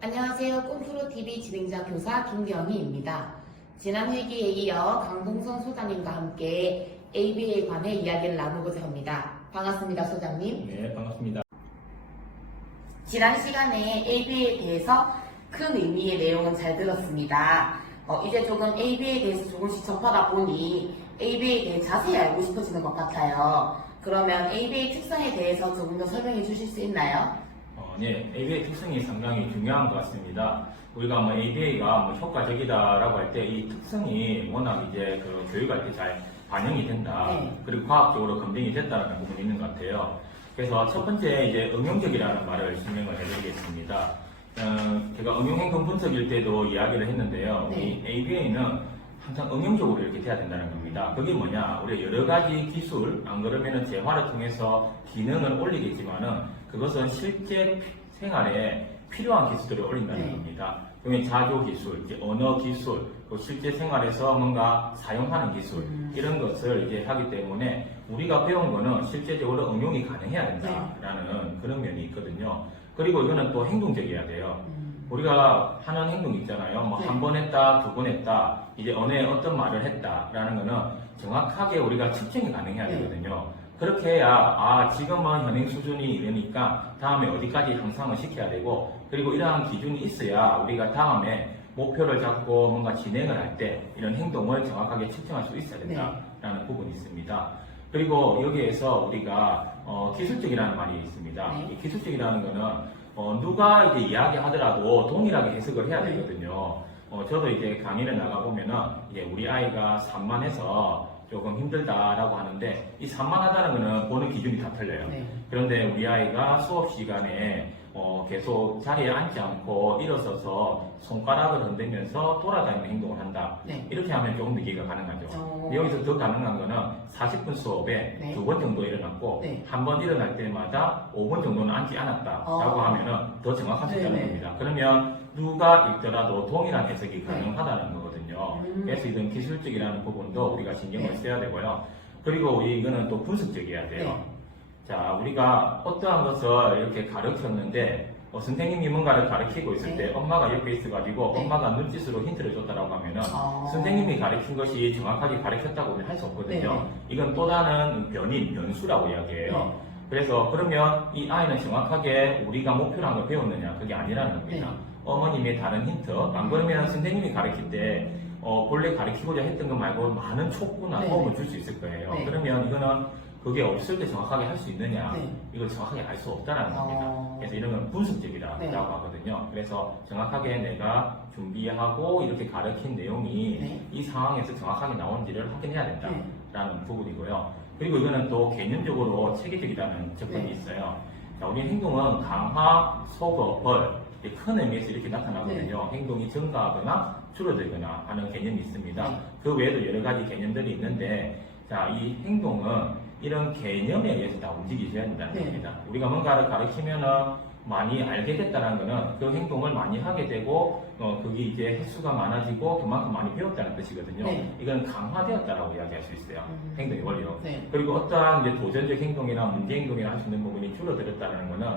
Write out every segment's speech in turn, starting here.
안녕하세요. 꿈프로TV 진행자 교사 김대영희입니다. 지난 회기에 이어 강동선 소장님과 함께 ABA에 관해 이야기를 나누고자 합니다. 반갑습니다, 소장님. 네, 반갑습니다. 지난 시간에 ABA에 대해서 큰 의미의 내용은 잘 들었습니다. 이제 조금 ABA에 대해서 조금씩 접하다 보니 ABA에 대해 자세히 알고 싶어지는 것 같아요. 그러면 ABA 특성에 대해서 조금 더 설명해 주실 수 있나요? 네, ABA 특성이 상당히 중요한 것 같습니다. 우리가 ABA가 효과적이다라고 할 때 이 특성이 워낙 이제 그 교육할 때 잘 반영이 된다. 네. 그리고 과학적으로 검증이 됐다는 부분이 있는 것 같아요. 그래서 첫 번째 이제 응용적이라는 말을 설명을 해드리겠습니다. 제가 응용행동 분석일 때도 이야기를 했는데요. 네. 이 ABA는 항상 응용적으로 이렇게 돼야 된다는 겁니다. 그게 뭐냐? 우리 여러 가지 기술, 안 그러면은 재화를 통해서 기능을 올리겠지만은 그것은 실제 생활에 필요한 기술들을 올린다는 네. 겁니다. 그러면 자조 기술, 이제 언어 기술, 또 실제 생활에서 뭔가 사용하는 기술, 이런 것을 이제 하기 때문에 우리가 배운 거는 실제적으로 응용이 가능해야 된다라는 그런 면이 있거든요. 그리고 이거는 또 행동적이어야 돼요. 우리가 하는 행동 있잖아요. 네. 한 번 했다, 두 번 했다, 이제 언어에 어떤 말을 했다라는 거는 정확하게 우리가 측정이 가능해야 네. 되거든요. 그렇게 해야 지금은 현행 수준이 이러니까 다음에 어디까지 향상을 시켜야 되고, 그리고 이러한 기준이 있어야 우리가 다음에 목표를 잡고 뭔가 진행을 할 때 이런 행동을 정확하게 측정할 수 있어야 된다라는 부분이 있습니다. 그리고 여기에서 우리가 기술적이라는 말이 있습니다. 네. 이 기술적이라는 거는 누가 이제 이야기하더라도 동일하게 해석을 해야 네. 되거든요. 저도 이제 강의를 나가보면은 이제 우리 아이가 산만해서 조금 힘들다라고 하는데, 이 산만하다는 거는 보는 기준이 다 틀려요. 네. 그런데 우리 아이가 수업 시간에 계속 자리에 앉지 않고 일어서서 손가락을 흔들면서 돌아다니는 행동을 한다. 네. 이렇게 하면 조금 더 이해가 가능하죠. 여기서 더 가능한 거는 40분 수업에 네. 2번 정도 일어났고 네. 한 번 일어날 때마다 5번 정도는 앉지 않았다라고 하면은 더 정확할 수 있다는 네네. 겁니다. 그러면 누가 읽더라도 동일한 해석이 가능하다는 거거든요. 그래서 이런 기술적이라는 부분도 우리가 신경을 네. 써야 되고요. 그리고 이거는 또 분석적이어야 돼요. 네. 자, 우리가 어떠한 것을 이렇게 가르쳤는데 선생님이 뭔가를 가르치고 있을 네. 때 엄마가 옆에 있어가지고 네. 엄마가 눈짓으로 힌트를 줬다라고 하면은 아. 선생님이 가르친 것이 정확하게 가르쳤다고는 할 수 없거든요. 네. 이건 또 다른 변수라고 이야기해요. 네. 그래서 그러면 이 아이는 정확하게 우리가 목표로 한 걸 배웠느냐, 그게 아니라는 겁니다. 네. 어머님의 다른 힌트, 안 그러면 선생님이 가르칠 때 본래 가르치고자 했던 것 말고 많은 촉구나 네. 도움을 줄 수 있을 거예요. 네. 그러면 이거는 그게 없을 때 정확하게 할 수 있느냐, 네. 이걸 정확하게 알 수 없다는 겁니다. 어. 그래서 이런 건 분석적이라고 네. 하거든요. 그래서 정확하게 내가 준비하고 이렇게 가르친 내용이 네. 이 상황에서 정확하게 나오는지를 확인해야 된다라는 네. 부분이고요. 그리고 이거는 또 개념적으로 체계적이라는 접근이 네. 있어요. 자, 우리 행동은 강화, 소거, 벌, 큰 의미에서 이렇게 나타나거든요. 행동이 증가하거나 줄어들거나 하는 개념이 있습니다. 네. 그 외에도 여러 가지 개념들이 있는데, 자, 이 행동은 이런 개념에 의해서 다 움직이셔야 된다는 네. 겁니다. 우리가 뭔가를 가르치면은 많이 알게 됐다는 거는 그 행동을 많이 하게 되고, 그게 이제 횟수가 많아지고 그만큼 많이 배웠다는 뜻이거든요. 네. 이건 강화되었다라고 이야기할 수 있어요. 행동의 원리로. 네. 그리고 어떠한 이제 도전적 행동이나 문제 행동이나 할 수 있는 부분이 줄어들었다는 거는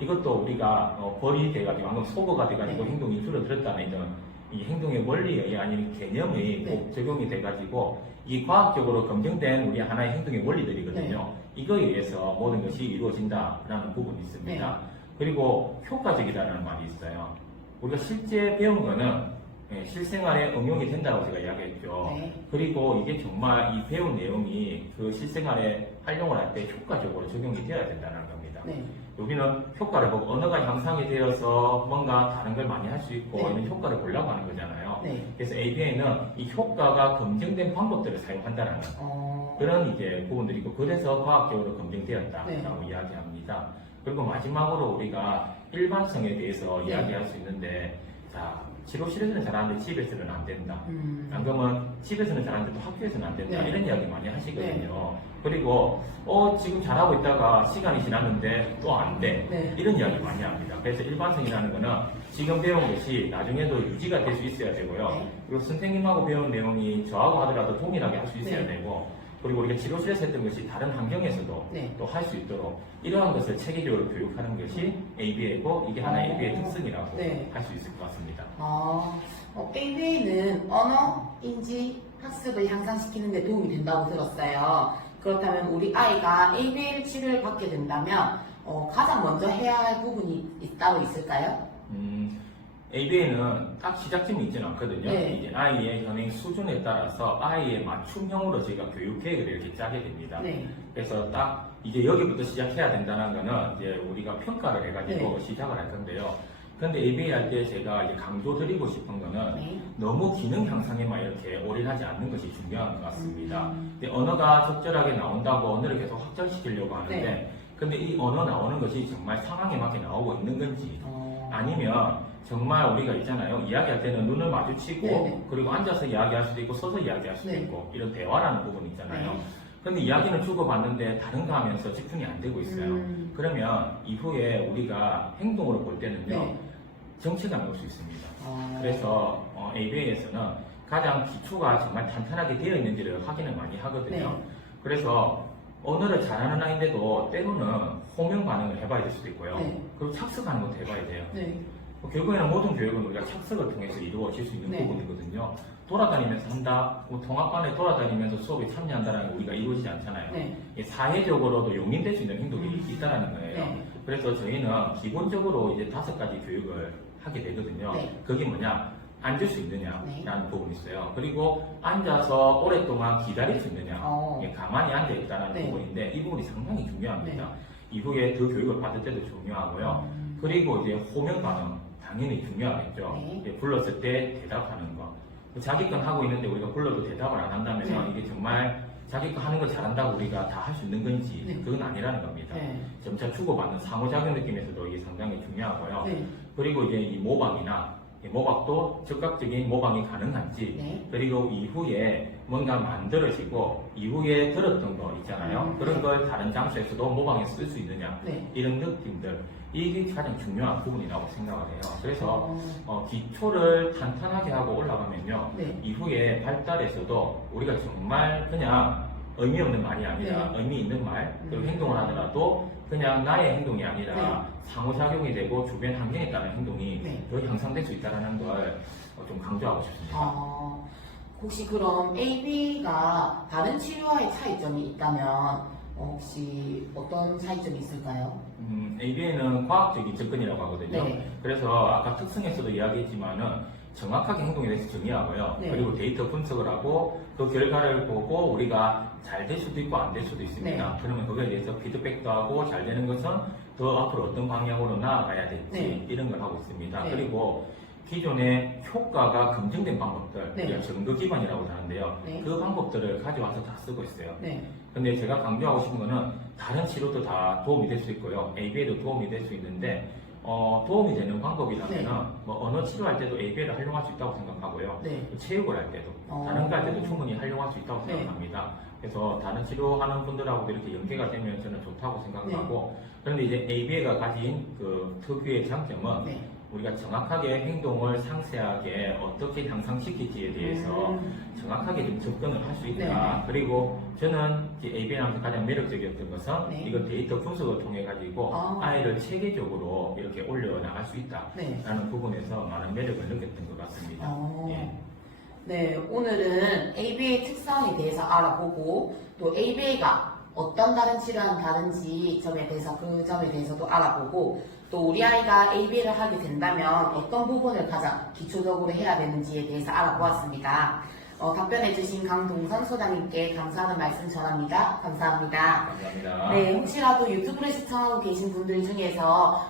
이것도 우리가 벌이 돼가지고 방금 소거가 돼가지고 네. 행동이 줄어들었다는 이런 이 행동의 원리에 아닌 개념이 네. 꼭 적용이 돼가지고 이 과학적으로 검증된 우리 하나의 행동의 원리들이거든요. 이거에 의해서 모든 것이 이루어진다라는 부분이 있습니다. 네. 그리고 효과적이라는 말이 있어요. 우리가 실제 배운 거는 실생활에 응용이 된다고 제가 이야기했죠. 네. 그리고 이게 정말 이 배운 내용이 그 실생활에 활용을 할 때 효과적으로 적용이 되어야 된다는 겁니다. 네. 여기는 효과를 보고 언어가 향상이 되어서 뭔가 다른 걸 많이 할 수 있고 네. 이런 효과를 보려고 하는 거잖아요. 네. 그래서 ABA는 이 효과가 검증된 방법들을 사용한다는 그런 이제 부분들이고, 그래서 과학적으로 검증되었다라고 네. 이야기합니다. 그리고 마지막으로 우리가 일반성에 대해서 네. 이야기할 수 있는데, 자, 치료실에서는 잘하는데 집에서는 안 된다. 안 음. 그러면 집에서는 잘하는데 또 학교에서는 안 된다. 네. 이런 이야기 많이 하시거든요. 그리고 지금 잘하고 있다가 시간이 지났는데 또 안 돼. 네. 이런 이야기 많이 합니다. 그래서 일반성이라는 거는 지금 배운 것이 나중에도 유지가 될 수 있어야 되고요. 네. 그리고 선생님하고 배운 내용이 저하고 하더라도 동일하게 할 수 있어야 네. 되고, 그리고 우리가 지도실에서 했던 것이 다른 환경에서도 네. 또 할 수 있도록 이러한 것을 체계적으로 교육하는 것이 ABA고 이게 하나의 ABA의 특성이라고 네. 할 수 있을 것 같습니다. ABA는 언어, 인지, 학습을 향상시키는 데 도움이 된다고 들었어요. 그렇다면 우리 아이가 ABA 치료를 받게 된다면 가장 먼저 해야 할 부분이 따로 있을까요? ABA는 딱 시작점이 있지는 않거든요. 네. 이제 아이의 현행 수준에 따라서 아이의 맞춤형으로 저희가 교육 계획을 이렇게 짜게 됩니다. 네. 그래서 딱 이제 여기부터 시작해야 된다는 거는 이제 우리가 평가를 해가지고 네. 시작을 할 건데요. 근데 ABA 할 때 제가 이제 강조드리고 싶은 거는 네. 너무 기능 향상에만 이렇게 올인하지 않는 것이 중요한 것 같습니다. 근데 언어가 적절하게 나온다고 언어를 계속 확장시키려고 하는데, 네. 근데 이 언어 나오는 것이 정말 상황에 맞게 나오고 있는 건지, 아니면 정말 우리가 있잖아요. 이야기할 때는 눈을 마주치고, 네네. 그리고 앉아서 이야기할 수도 있고, 서서 이야기할 수도 네. 있고, 이런 대화라는 부분이 있잖아요. 네. 근데 이야기는 주고받는데 다른 거 하면서 집중이 안 되고 있어요. 그러면 이후에 우리가 행동으로 볼 때는요, 네. 정체감이 올 수 있습니다. 그래서 ABA에서는 가장 기초가 정말 탄탄하게 되어 있는지를 확인을 많이 하거든요. 네. 그래서 언어를 잘하는 아이인데도 때로는 호명 반응을 해봐야 될 수도 있고요. 네. 그리고 착석하는 것도 해봐야 돼요. 네. 결국에는 모든 교육은 우리가 착석을 통해서 이루어질 수 있는 네. 부분이거든요. 돌아다니면서 한다, 통합반에 돌아다니면서 수업에 참여한다는 게 우리가 이루어지지 않잖아요. 네. 이게 사회적으로도 용인될 수 있는 행동이 있다는 거예요. 네. 그래서 저희는 기본적으로 이제 5가지 교육을 하게 되거든요. 네. 그게 뭐냐? 앉을 수 있느냐라는 네. 부분이 있어요. 그리고 앉아서 오랫동안 기다릴 수 있느냐, 어. 가만히 앉아 있다는 네. 부분인데 이 부분이 상당히 중요합니다. 네. 이후에 더 교육을 받을 때도 중요하고요. 그리고 이제 호명 반응 당연히 중요하겠죠. 네. 이제 불렀을 때 대답하는 거. 자기 건 하고 있는데 우리가 불러도 대답을 안 한다면 네. 이게 정말 자기 거 하는 거 잘한다고 우리가 다 할 수 있는 건지 네. 그건 아니라는 겁니다. 네. 점차 주고받는 상호작용 느낌에서도 이게 상당히 중요하고요. 네. 그리고 이제 이 모방이나 이 모방도 즉각적인 모방이 가능한지 네. 그리고 이후에 뭔가 만들어지고 이후에 들었던 거 있잖아요. 그런 네. 걸 다른 장소에서도 모방에 쓸 수 있느냐 네. 이런 느낌들 이게 가장 중요한 부분이라고 생각을 해요. 그래서 기초를 탄탄하게 하고 올라가면요 네. 이후에 발달에서도 우리가 정말 그냥 의미 없는 말이 아니라 네. 의미 있는 말 그리고 행동을 하더라도 그냥 나의 행동이 아니라 네. 상호작용이 되고 주변 환경에 따른 행동이 네. 더 향상될 수 있다는 걸 좀 강조하고 싶습니다. 혹시 그럼 AB가 다른 치료와의 차이점이 있다면 혹시 어떤 차이점이 있을까요? ABA는 과학적인 접근이라고 하거든요. 네. 그래서 아까 특성에서도 이야기했지만은 정확하게 행동에 대해서 정의하고요. 네. 그리고 데이터 분석을 하고 그 결과를 보고 우리가 잘 될 수도 있고 안 될 수도 있습니다. 네. 그러면 그거에 대해서 피드백도 하고 잘 되는 것은 더 앞으로 어떤 방향으로 나아가야 될지 네. 이런 걸 하고 있습니다. 네. 그리고 기존의 효과가 검증된 방법들, 네. 우리가 증거 기반이라고 하는데요. 네. 그 방법들을 가져와서 다 쓰고 있어요. 네. 근데 제가 강조하고 싶은 거는 다른 치료도 다 도움이 될 수 있고요. ABA도 도움이 될 수 있는데 도움이 되는 방법이라면 네. 뭐 언어 치료할 때도 ABA를 활용할 수 있다고 생각하고요. 네. 체육을 할 때도 다른 거 할 때도 충분히 활용할 수 있다고 네. 생각합니다. 그래서 다른 치료하는 분들하고도 이렇게 연계가 되면 저는 좋다고 생각하고 그런데 이제 ABA가 가진 그 특유의 장점은 네. 우리가 정확하게 행동을 상세하게 어떻게 향상시킬지에 대해서 정확하게 좀 접근을 할 수 있다. 네. 그리고 저는 ABA하면서 가장 매력적이었던 것은 네. 이거 데이터 분석을 통해 가지고 아이를 체계적으로 이렇게 올려 나갈 수 있다라는 네. 부분에서 많은 매력을 느꼈던 것 같습니다. 예. 네, 오늘은 ABA 특성에 대해서 알아보고 또 ABA가 어떤 다른 치료와는 다른지 그 점에 대해서도 알아보고 또 우리 아이가 ABA를 하게 된다면 어떤 부분을 가장 기초적으로 해야 되는지에 대해서 알아보았습니다. 답변해주신 강동선 소장님께 감사하는 말씀 전합니다. 감사합니다. 감사합니다. 네, 혹시라도 유튜브를 시청하고 계신 분들 중에서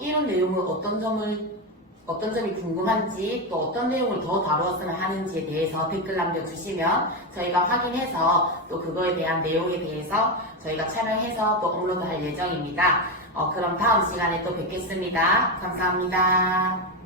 이런 내용은 어떤 점이 궁금한지 또 어떤 내용을 더 다루었으면 하는지에 대해서 댓글 남겨주시면 저희가 확인해서 또 그거에 대한 내용에 대해서 저희가 촬영해서 또 업로드할 예정입니다. 그럼 다음 시간에 또 뵙겠습니다. 감사합니다.